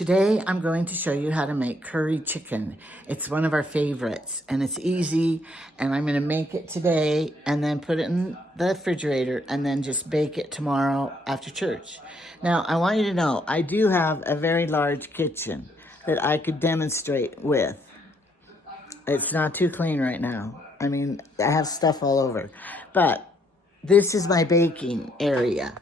Today, I'm going to show you how to make curry chicken. It's one of our favorites, and it's easy, and I'm gonna make it today and then put it in the refrigerator and then just bake it tomorrow after church. Now, I want you to know, I do have a very large kitchen that I could demonstrate with. It's not too clean right now. I mean, I have stuff all over, but this is my baking area.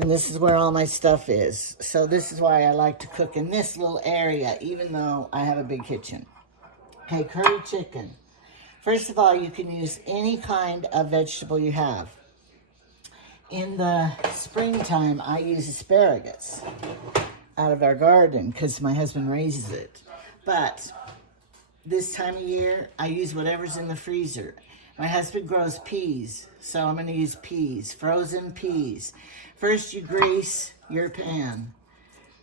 And this is where all my stuff is. So this is why I like to cook in this little area, even though I have a big kitchen. Okay, curry chicken. First of all, you can use any kind of vegetable you have. In the springtime, I use asparagus out of our garden because my husband raises it. But this time of year, I use whatever's in the freezer. My husband grows peas, so I'm gonna use peas, frozen peas. First, you grease your pan.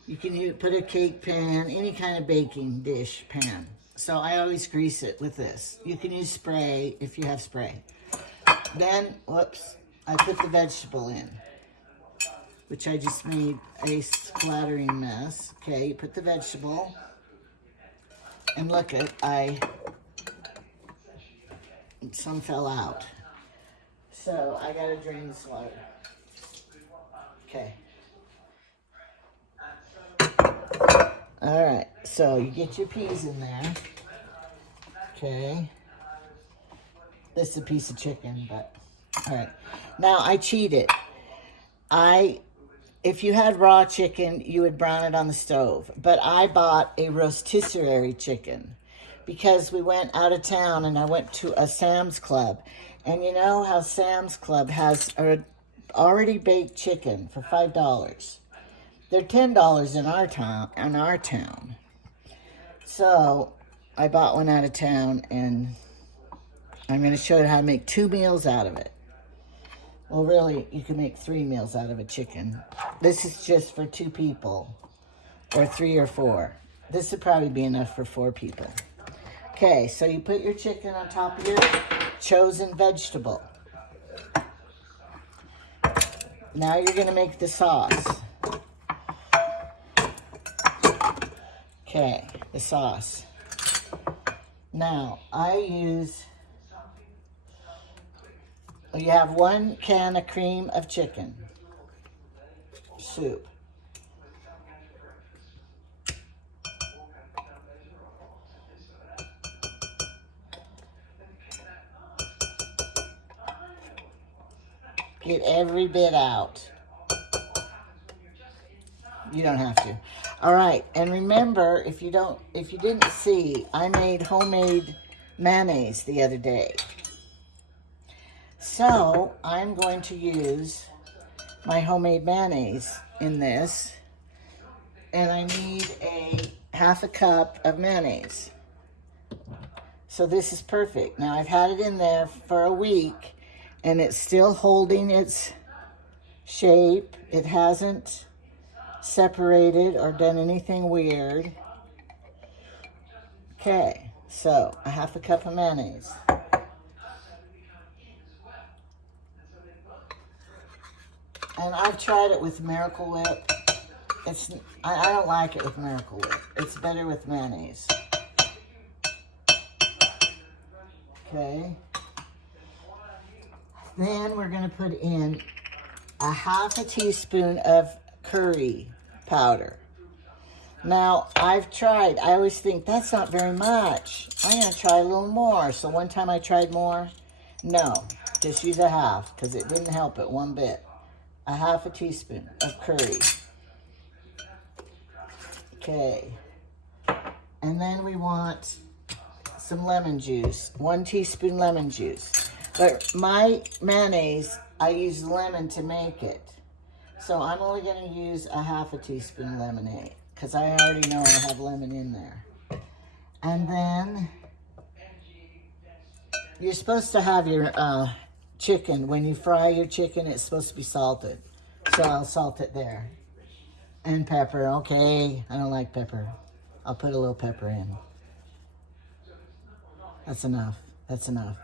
You can put a cake pan, any kind of baking dish pan. So I always grease it with this. You can use spray if you have spray. Then, whoops, I put the vegetable in, which I just made a splattering mess. Okay, you put the vegetable, and look at, some fell out. So I gotta drain this water. Okay. All right, so you get your peas in there. Okay. This is a piece of chicken, but all right. Now I cheated. If you had raw chicken, you would brown it on the stove. But I bought a rotisserie chicken because we went out of town and I went to a Sam's Club. And you know how Sam's Club has a already baked chicken for $5. They're $10 in our town. So I bought one out of town and I'm gonna show you how to make 2 meals out of it. Well, really, you can make 3 meals out of a chicken. This is just for 2 people, or 3 or 4. This would probably be enough for 4 people. Okay, so you put your chicken on top of your chosen vegetable. Now you're gonna make the sauce. Okay, the sauce. Now, you have 1 can of cream of chicken soup. Get every bit out. You don't have to. All right, and remember, if you didn't see, I made homemade mayonnaise the other day. So I'm going to use my homemade mayonnaise in this, and I need a half a cup of mayonnaise. So this is perfect. Now I've had it in there for a week, and it's still holding its shape. It hasn't separated or done anything weird. Okay, so a half a cup of mayonnaise. And I've tried it with Miracle Whip. I don't like it with Miracle Whip. It's better with mayonnaise. Okay. Then we're gonna put in a half a teaspoon of curry powder. Now, I've tried, I always think that's not very much. I'm gonna try a little more. So one time I tried more. No, just use a half because it didn't help it one bit. A half a teaspoon of curry. Okay. And then we want some lemon juice, 1 teaspoon lemon juice. But my mayonnaise, I use lemon to make it. So I'm only gonna use a half a teaspoon lemonade because I already know I have lemon in there. And then you're supposed to have your chicken. When you fry your chicken, it's supposed to be salted. So I'll salt it there. And pepper, okay. I don't like pepper. I'll put a little pepper in. That's enough. That's enough.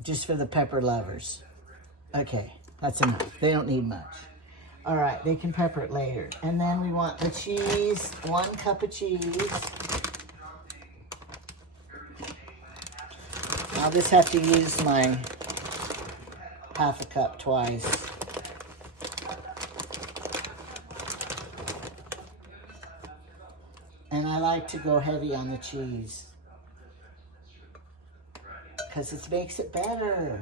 Just for the pepper lovers. Okay, that's enough. They don't need much. All right, they can pepper it later. And then we want the cheese, 1 cup of cheese. I'll just have to use my half a cup twice. And I like to go heavy on the cheese because it makes it better.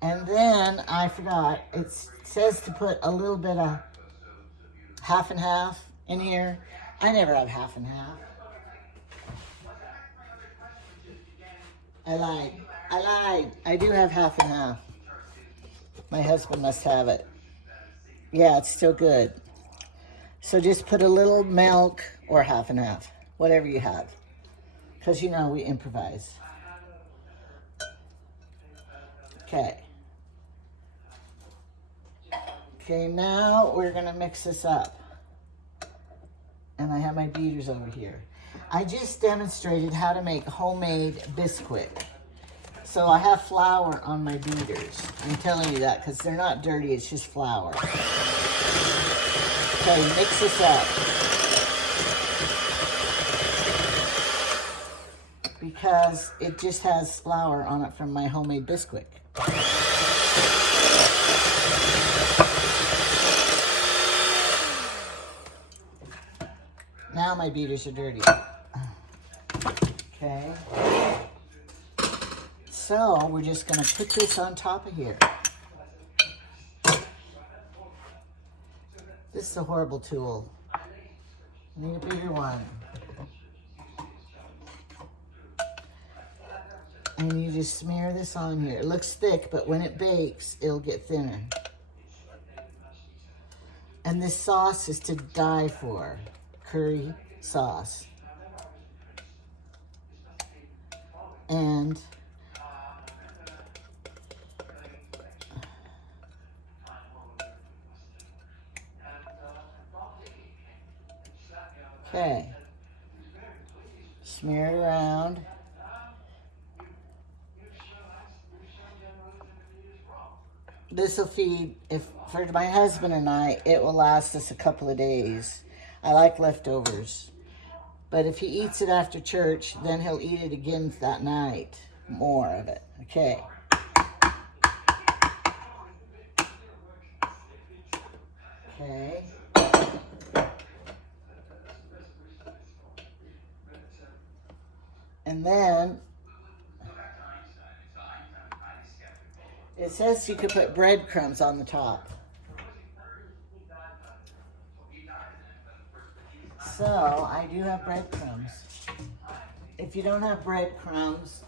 And then I forgot, it says to put a little bit of half and half in here. I never have half and half. I lied. I do have half and half. My husband must have it. Yeah, it's still good. So just put a little milk or half and half, whatever you have. Because you know we improvise. Okay. Okay, now we're gonna mix this up. And I have my beaters over here. I just demonstrated how to make homemade Bisquick. So I have flour on my beaters. I'm telling you that because they're not dirty, it's just flour. Okay, mix this up. Because it just has flour on it from my homemade Bisquick. Now my beaters are dirty. Okay. So we're just gonna put this on top of here. This is a horrible tool. I need a bigger one. And you just smear this on here. It looks thick, but when it bakes, it'll get thinner. And this sauce is to die for. Curry sauce. And okay, smear it around. This will feed, if for my husband and I, it will last us a couple of days. I like leftovers. But if he eats it after church, then he'll eat it again that night. More of it. Okay. Okay. And then it says you could put breadcrumbs on the top. So I do have breadcrumbs. If you don't have breadcrumbs,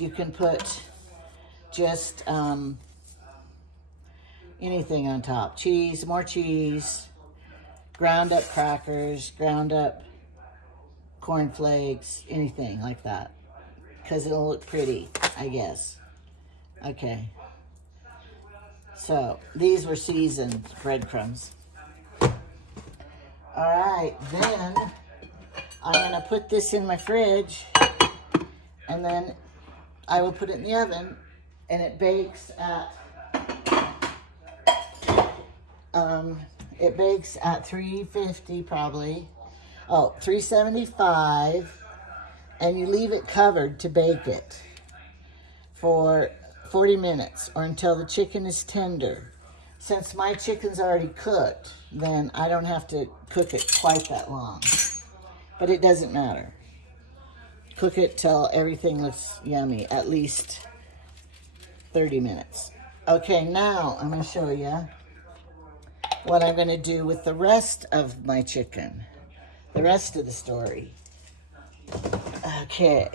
you can put just anything on top. Cheese, more cheese, ground up crackers, ground up cornflakes, anything like that. Because it'll look pretty, I guess. Okay. So, these were seasoned breadcrumbs. All right, then I'm gonna put this in my fridge and then I will put it in the oven and it bakes at 350 probably. Oh, 375, and you leave it covered to bake it for 40 minutes or until the chicken is tender. Since my chicken's already cooked, then I don't have to cook it quite that long. But it doesn't matter. Cook it till everything looks yummy, at least 30 minutes. Okay, now I'm going to show you what I'm going to do with the rest of my chicken. The rest of the story. Okay.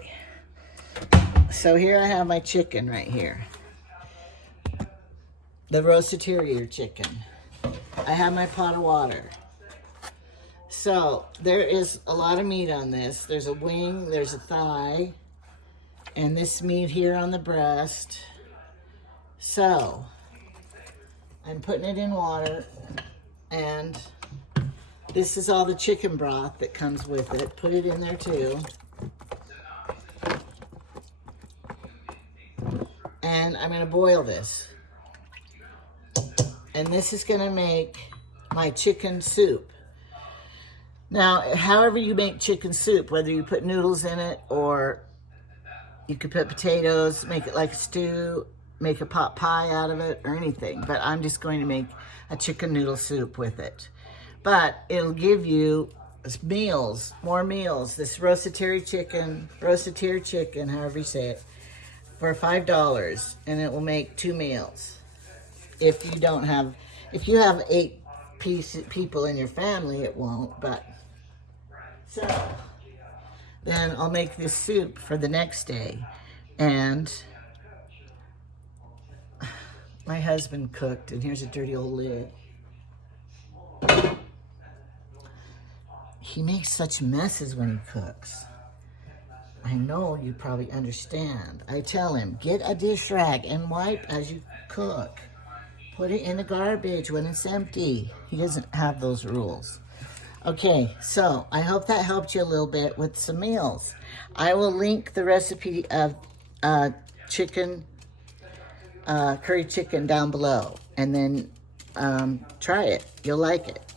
So here I have my chicken right here. The rotisserie chicken. I have my pot of water. So there is a lot of meat on this. There's a wing, there's a thigh, and this meat here on the breast. So I'm putting it in water, and this is all the chicken broth that comes with it. Put it in there too. and I'm gonna boil this. And this is gonna make my chicken soup. Now, however you make chicken soup, whether you put noodles in it or you could put potatoes, make it like a stew, make a pot pie out of it or anything. But I'm just going to make a chicken noodle soup with it. But it'll give you meals, more meals. This rotisserie chicken, however you say it, for $5. And it will make 2 meals. If you have 8 people in your family, it won't, but. So, then I'll make this soup for the next day. And my husband cooked, and here's a dirty old lid. He makes such messes when he cooks. I know you probably understand. I tell him, get a dish rag and wipe as you cook. Put it in the garbage when it's empty. He doesn't have those rules. Okay, so I hope that helped you a little bit with some meals. I will link the recipe of curry chicken down below, and then try it. You'll like it.